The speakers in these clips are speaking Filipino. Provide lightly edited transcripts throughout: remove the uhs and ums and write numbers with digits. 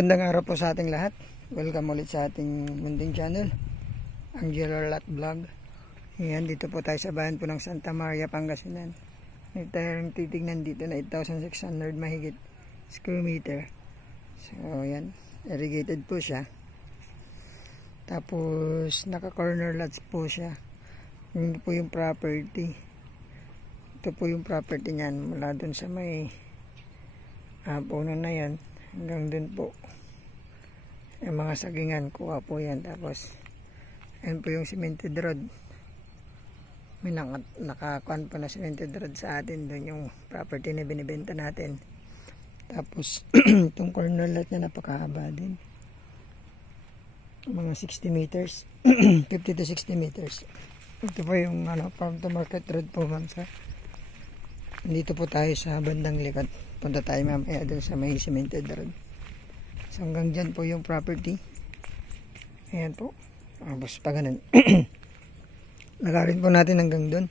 Magandang araw po sa ating lahat. Welcome ulit sa ating munting channel, Angelo Lat Vlog. Ayan, dito po tayo sa bayan po ng Santa Maria, Pangasinan. May tayong titignan dito na 8,600 mahigit square meter. So ayan, irrigated po siya. Tapos naka corner lots po siya. Yun po yung property. Ito po yung property niyan mula dun sa may puno na yan hanggang dun po yung mga sagingan, kuha po yan. Tapos yan po yung cemented road, may nakakuan po na cemented road sa atin. Dun yung property na binibenta natin. Tapos itong corner lot niya napakahaba din, mga 60 meters 50 to 60 meters. Ito po yung farm to market road po, ma'am sir. Dito po tayo sa bandang likod. Punta tayo mamaya doon sa may cemented road. So hanggang dyan po yung property. Ayan po. Tapos pa ganun. Lagarin po natin hanggang doon.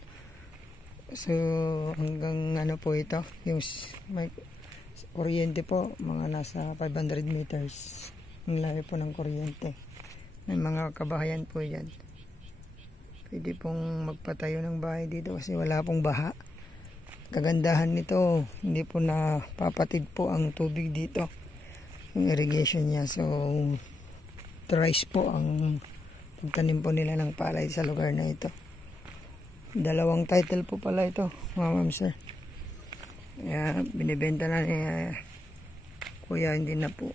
So hanggang po ito. Yung may kuryente po. Mga nasa 500 meters. Ang layo po ng kuryente. May mga kabahayan po dyan. Pwede pong magpatayo ng bahay dito kasi wala pong baha. Kagandahan nito, hindi po napapatid po ang tubig dito, yung irrigation niya. So rice po ang pagtanim po nila ng palay sa lugar na ito. Dalawang title po pala ito, ma'am sir. Kaya binibenta na ni kuya, hindi na po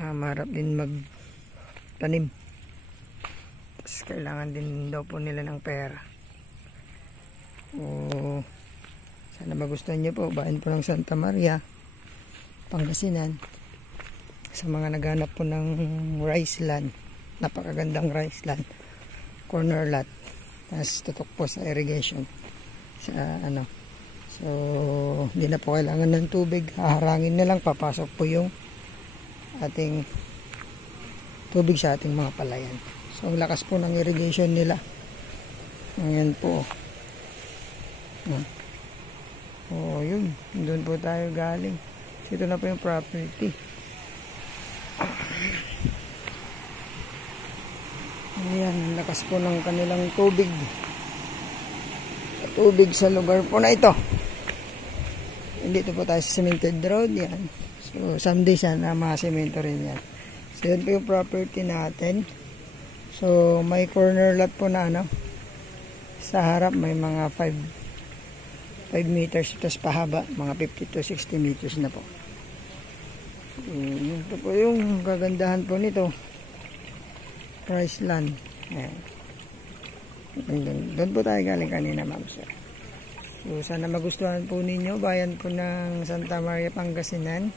maharap din magtanim. Tapos kailangan din daw po nila ng pera. Sana magustuhan nyo po. Bayan po ng Santa Maria, Pangasinan. Sa mga naghanap po ng rice land, napakagandang rice land, corner lot, tapos tutok po sa irrigation sa so hindi na po kailangan ng tubig, haharangin na lang, papasok po yung ating tubig sa ating mga palayan. So ang lakas po ng irrigation nila. Ayan po. Yun, doon po tayo galing. Ito na po yung property. Ayan, lakas po ng kanilang tubig sa lugar po na ito. Dito po tayo sa cemented road. Yan. So someday sana makasemento rin yan. So yun po yung property natin. So may corner lot po na sa harap may mga 5 meters, tapos pahaba mga 50 to 60 meters na po. Ito po yung kagandahan po nito, rice land. Doon po tayo galing kanina, ma'am sir. So sana magustuhan po ninyo. Bayan po ng Santa Maria, Pangasinan.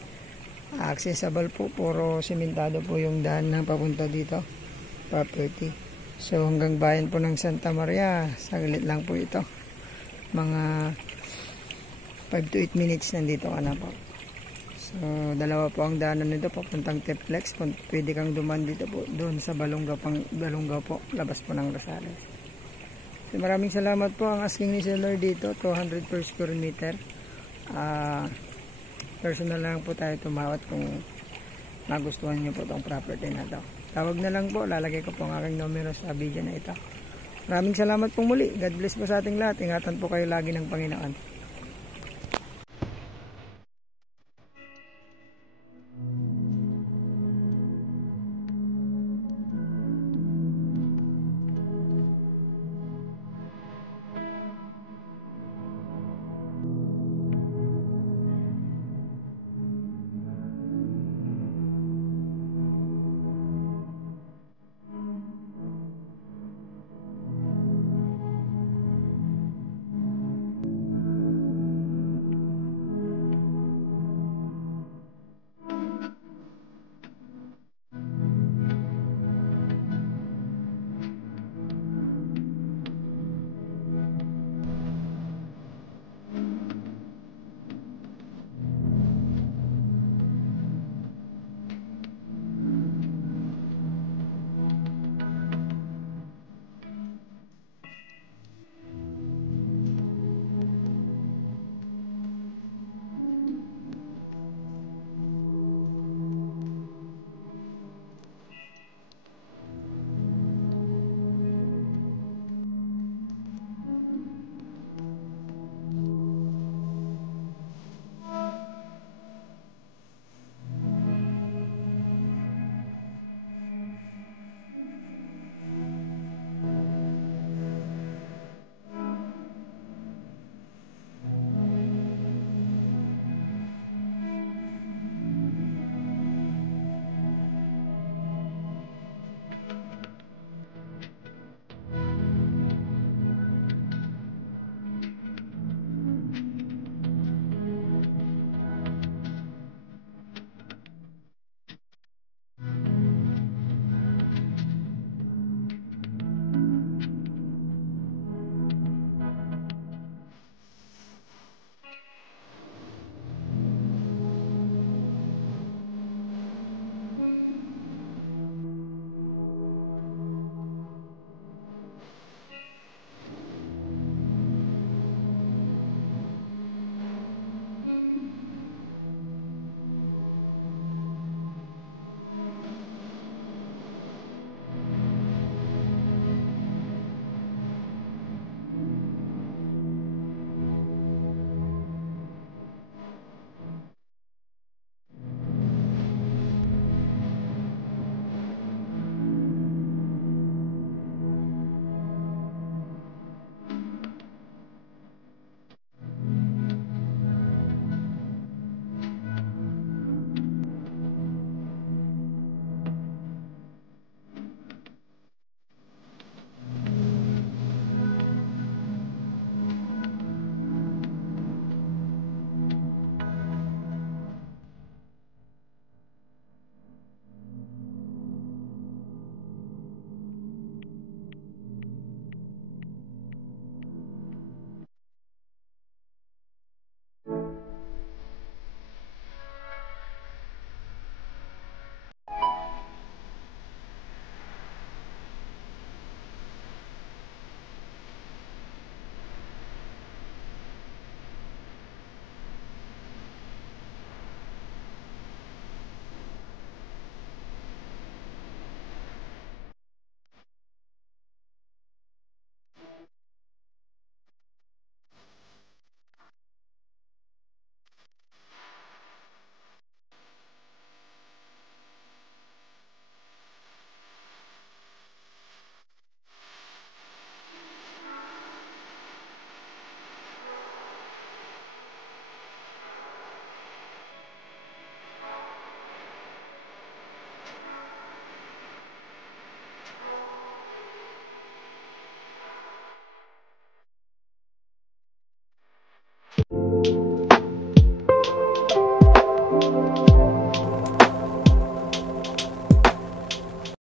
Accessible po, puro simentado po yung daan na papunta dito, property. So hanggang bayan po ng Santa Maria, saglit lang po ito, mga 5 to 8 minutes nandito ka na po. So dalawa po ang daanan nito papuntang Teplex. Pwede kang duman dito po, doon sa Balongaw po, labas po ng Rosales. So maraming salamat po. Ang asking ni seller dito 200 per square meter. Personal lang po tayo tumawat kung nagustuhan nyo po itong property na to. Tawag na lang po, lalagay ko po ang aking numero sa video na ito. Maraming salamat po muli. God bless po sa ating lahat. Ingatan po kayo lagi ng Panginoon.